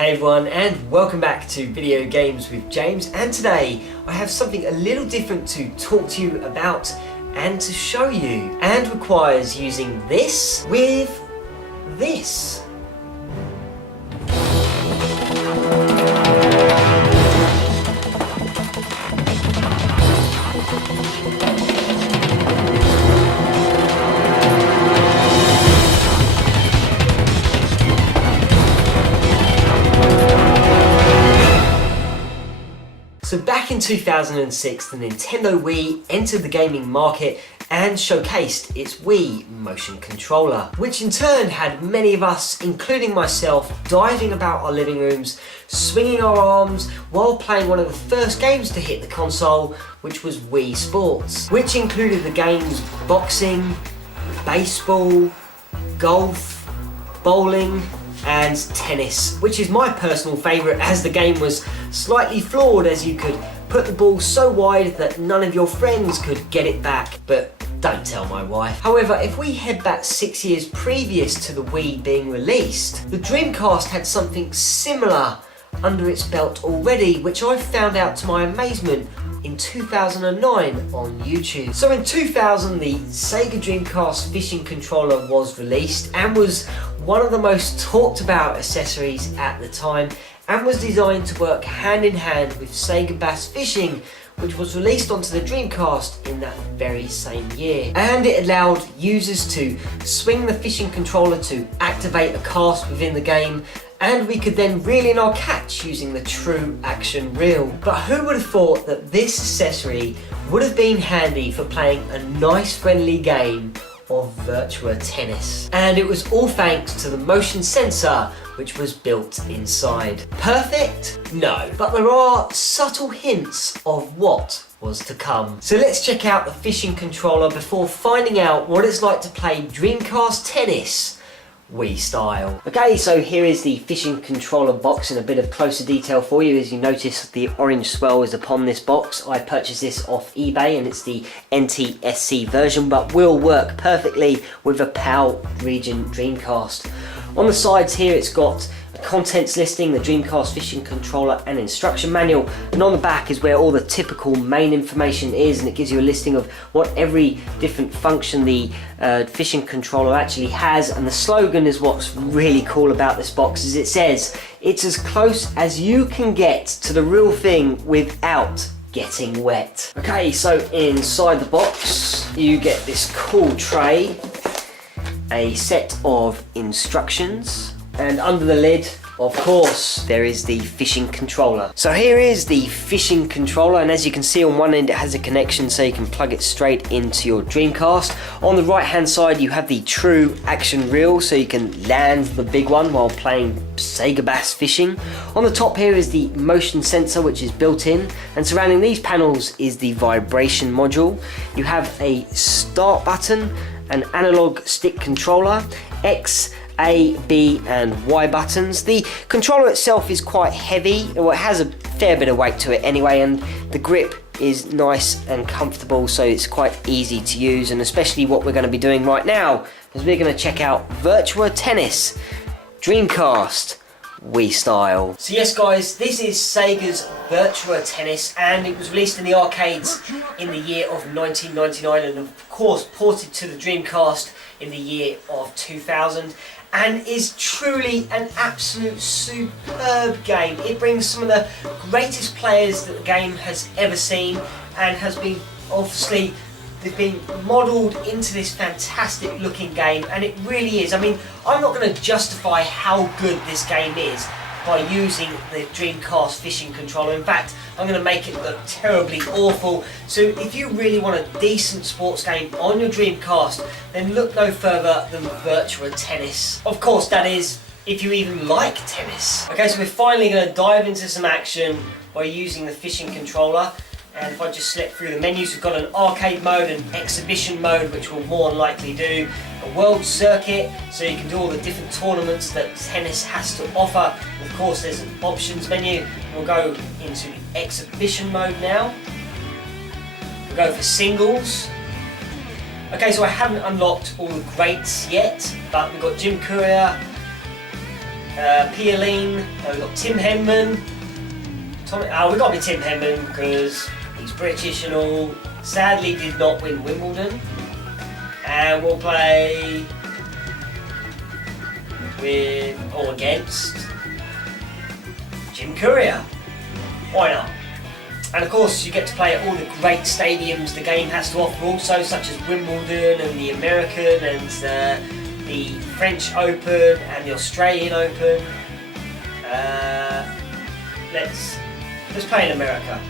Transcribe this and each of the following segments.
Hey everyone, and welcome back to Video Games with James, and today I have something a little different to talk to you about and to show you, and requires using this with this. So back in 2006, the Nintendo Wii entered the gaming market and showcased its Wii motion controller, which in turn had many of us, including myself, diving about our living rooms, swinging our arms while playing one of the first games to hit the console, which was Wii Sports, which included the games boxing, baseball, golf, bowling, and tennis, which is my personal favourite, as the game was slightly flawed, as you could put the ball so wide that none of your friends could get it back, but don't tell my wife. However, if we head back 6 years previous to the Wii being released, the Dreamcast had something similar under its belt already, which I found out to my amazement in 2009 on YouTube. So in 2000, the Sega Dreamcast fishing controller was released and was one of the most talked about accessories at the time, and was designed to work hand in hand with Sega Bass Fishing, which was released onto the Dreamcast in that very same year. And it allowed users to swing the fishing controller to activate a cast within the game, and we could then reel in our catch using the true action reel. But who would have thought that this accessory would have been handy for playing a nice friendly game of Virtua Tennis? And it was all thanks to the motion sensor which was built inside. Perfect? No. But there are subtle hints of what was to come. So let's check out the fishing controller before finding out what it's like to play Dreamcast tennis Wii style. Okay, so here is the fishing controller box in a bit of closer detail for you. As you notice, the orange swirl is upon this box. I purchased this off eBay and it's the NTSC version, but will work perfectly with a PAL region Dreamcast. On the sides here, it's got a contents listing, the Dreamcast fishing controller and instruction manual, and on the back is where all the typical main information is, and it gives you a listing of what every different function the fishing controller actually has. And the slogan is what's really cool about this box, is it says it's as close as you can get to the real thing without getting wet. Okay, so inside the box you get this cool tray, a set of instructions, and under the lid, of course, there is the fishing controller. So here is the fishing controller, and as you can see, on one end it has a connection so you can plug it straight into your Dreamcast. On the right hand side you have the true action reel, so you can land the big one while playing Sega Bass Fishing. On the top here is the motion sensor, which is built in, and surrounding these panels is the vibration module. You have a start button, an analog stick controller, X, A, B and Y buttons. The controller itself is quite heavy, well, it has a fair bit of weight to it anyway, and the grip is nice and comfortable, so it's quite easy to use, and especially what we're going to be doing right now is we're going to check out Virtua Tennis Dreamcast Wii style. So yes guys, this is Sega's Virtua Tennis, and it was released in the arcades in the year of 1999 and of course ported to the Dreamcast in the year of 2000, and is truly an absolute superb game. It brings some of the greatest players that the game has ever seen, and has been obviously, they've been modelled into this fantastic looking game, and it really is. I mean, I'm not going to justify how good this game is by using the Dreamcast fishing controller. In fact, I'm going to make it look terribly awful. So if you really want a decent sports game on your Dreamcast, then look no further than Virtua Tennis. Of course, that is, if you even like tennis. Okay, so we're finally going to dive into some action by using the fishing controller. And if I just select through the menus, we've got an arcade mode, an exhibition mode, which we'll more than likely do, a world circuit, so you can do all the different tournaments that tennis has to offer. Of course, there's an options menu. We'll go into the exhibition mode now. We'll go for singles. Okay, so I haven't unlocked all the greats yet, but we've got Jim Courier, Pialine, we've got Tim Henman. We've got to be Tim Henman because he's British and all. Sadly did not win Wimbledon. And we'll play with, or against, Jim Courier. Why not? And of course you get to play at all the great stadiums the game has to offer also, such as Wimbledon and the American and the French Open and the Australian Open. Let's play in America.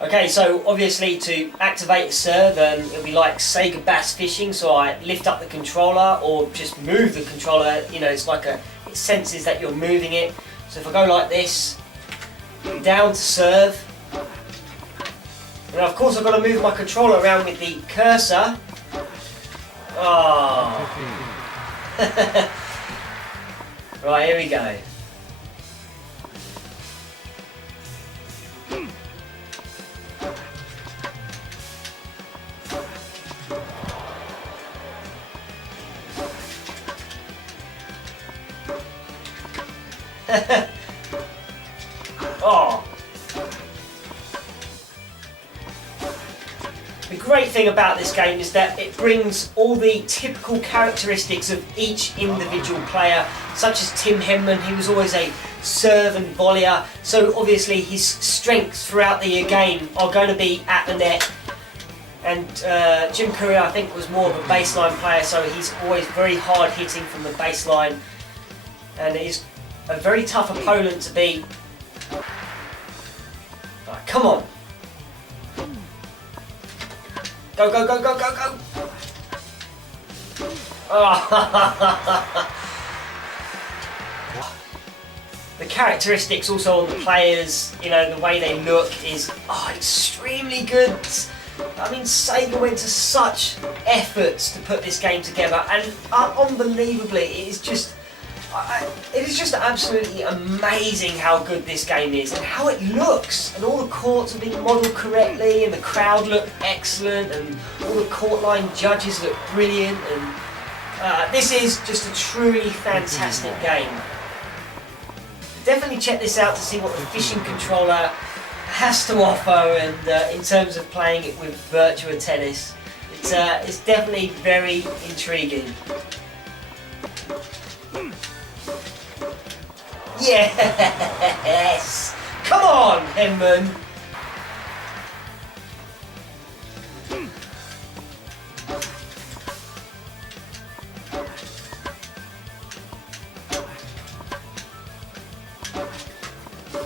Okay, so obviously to activate a serve, it'll be like Sega bass fishing, so I lift up the controller or just move the controller, you know, it's like it senses that you're moving it. So if I go like this, down to serve, and of course I've got to move my controller around with the cursor. Oh. Right, here we go. Oh. The great thing about this game is that it brings all the typical characteristics of each individual player, such as Tim Henman. He was always a serve and volleyer, so obviously his strengths throughout the game are going to be at the net. And Jim Courier, I think, was more of a baseline player, so he's always very hard hitting from the baseline, and he's a very tough opponent to beat. Right, come on. Go, go, go, go, go, go. Oh. The characteristics also on the players, you know, the way they look is extremely good. I mean, Sega went to such efforts to put this game together, and unbelievably, it is just absolutely amazing how good this game is and how it looks. And all the courts have been modelled correctly, and the crowd look excellent, and all the court line judges look brilliant. And this is just a truly fantastic game. Definitely check this out to see what the fishing controller has to offer, and in terms of playing it with Virtua Tennis, it's definitely very intriguing. Yes! Come on, Henman!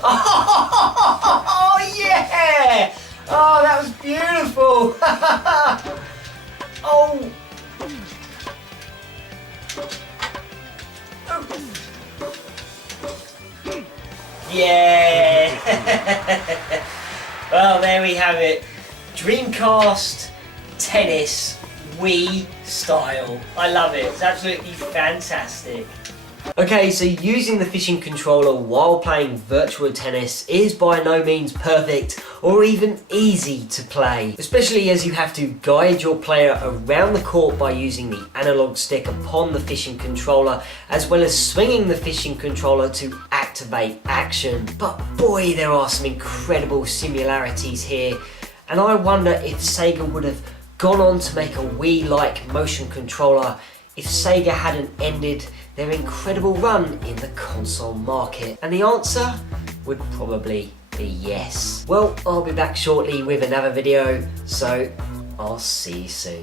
Oh, yeah! Oh, that was beautiful! Oh! Yeah! Well, there we have it. Dreamcast Tennis Wii style. I love it. It's absolutely fantastic. Okay, so using the fishing controller while playing Virtua Tennis is by no means perfect or even easy to play, especially as you have to guide your player around the court by using the analog stick upon the fishing controller, as well as swinging the fishing controller to activate action. But boy, there are some incredible similarities here, and I wonder if Sega would have gone on to make a Wii-like motion controller if Sega hadn't ended their incredible run in the console market. And the answer would probably be yes. Well, I'll be back shortly with another video, so I'll see you soon.